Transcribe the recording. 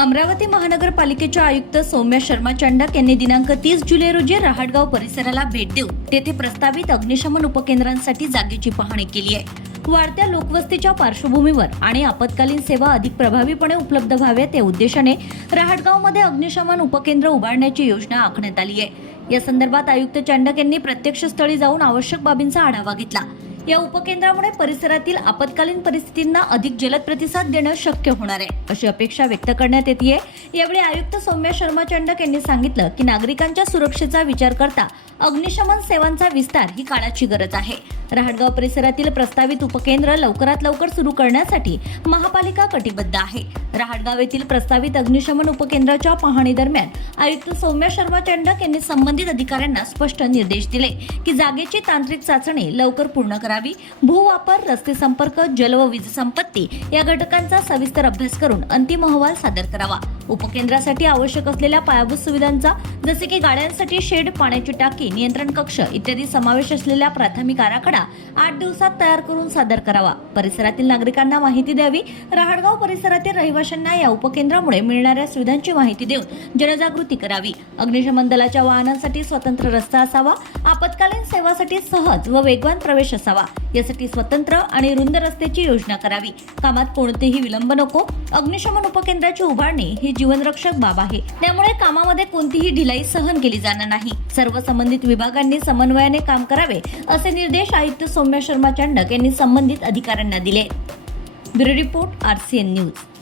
अमरावती महानगरपालिकेच्या आयुक्त सौम्या शर्मा चंडक यांनी दिनांक तीस जुलै रोजी रहाटगाव परिसराला भेट देऊन तेथे प्रस्तावित अग्निशमन उपकेंद्रांसाठी जागेची पाहणी केली आहे. वाढत्या लोकवस्तीच्या पार्श्वभूमीवर आणि आपत्कालीन सेवा अधिक प्रभावीपणे उपलब्ध व्हाव्यात या उद्देशाने रहाटगावमध्ये अग्निशमन उपकेंद्र उभारण्याची योजना आखण्यात आली आहे. या संदर्भात आयुक्त चंडक यांनी प्रत्यक्ष स्थळी जाऊन आवश्यक बाबींचा आढावा घेतला. या उपकेंद्रामुळे परिसरातील आपत्कालीन परिस्थितींना अधिक जलद प्रतिसाद देणं शक्य होणार आहे अशी अपेक्षा व्यक्त करण्यात येते यावेळी आयुक्त सौम्या शर्मा चंडक यांनी सांगितलं की नागरिकांच्या सुरक्षेचा विचार करता अग्निशमन सेवांचा विस्तार ही काळाची गरज आहे. रहाटगाव परिसरातील प्रस्तावित उपकेंद्र लवकरात लवकर सुरू करण्यासाठी महापालिका कटिबद्ध आहे. रहाटगाव येथील प्रस्तावित अग्निशमन उपकेंद्राच्या पाहणी दरम्यान आयुक्त सौम्या शर्मा चंडक यांनी संबंधित अधिकाऱ्यांना स्पष्ट निर्देश दिले की जागेची तांत्रिक चाचणी लवकर पूर्ण करा करावी. भूवापर रस्ते संपर्क जल व वीज संपत्ती या घटकांचा सविस्तर अभ्यास करून अंतिम अहवाल सादर करावा. उपकेंद्रासाठी आवश्यक असलेल्या पायाभूत सुविधांचा जसे की गाड्यांसाठी शेड पाण्याची टाकी नियंत्रण कक्ष इत्यादी समावेश असलेला प्राथमिक आराखडा आठ दिवसात तयार करून सादर करावा. परिसरातील नागरिकांना माहिती द्यावी. राहडगाव परिसरातील रहिवाशांना या उपकेंद्रामुळे मिळणाऱ्या सुविधांची माहिती देऊन जनजागृती करावी. अग्निशमन दलाच्या वाहनांसाठी स्वतंत्र रस्ता असावा. आपत्कालीन सेवासाठी सहज व वेगवान प्रवेश असावा. यासाठी स्वतंत्र आणि रुंद रस्त्याची योजना करावी. कामात कोणतेही विलंब नको. अग्निशमन उपकेंद्राची उभारणी ही जीवनरक्षक बाब आहे. त्यामुळे कामामध्ये कोणतीही ढिलाई सहन केली जाणार नाही. सर्व संबंधित विभागांनी समन्वयाने काम करावे असे निर्देश आयुक्त सौम्या शर्मा चांडक यांनी संबंधित अधिकाऱ्यांना दिले. Bureau report RCN news.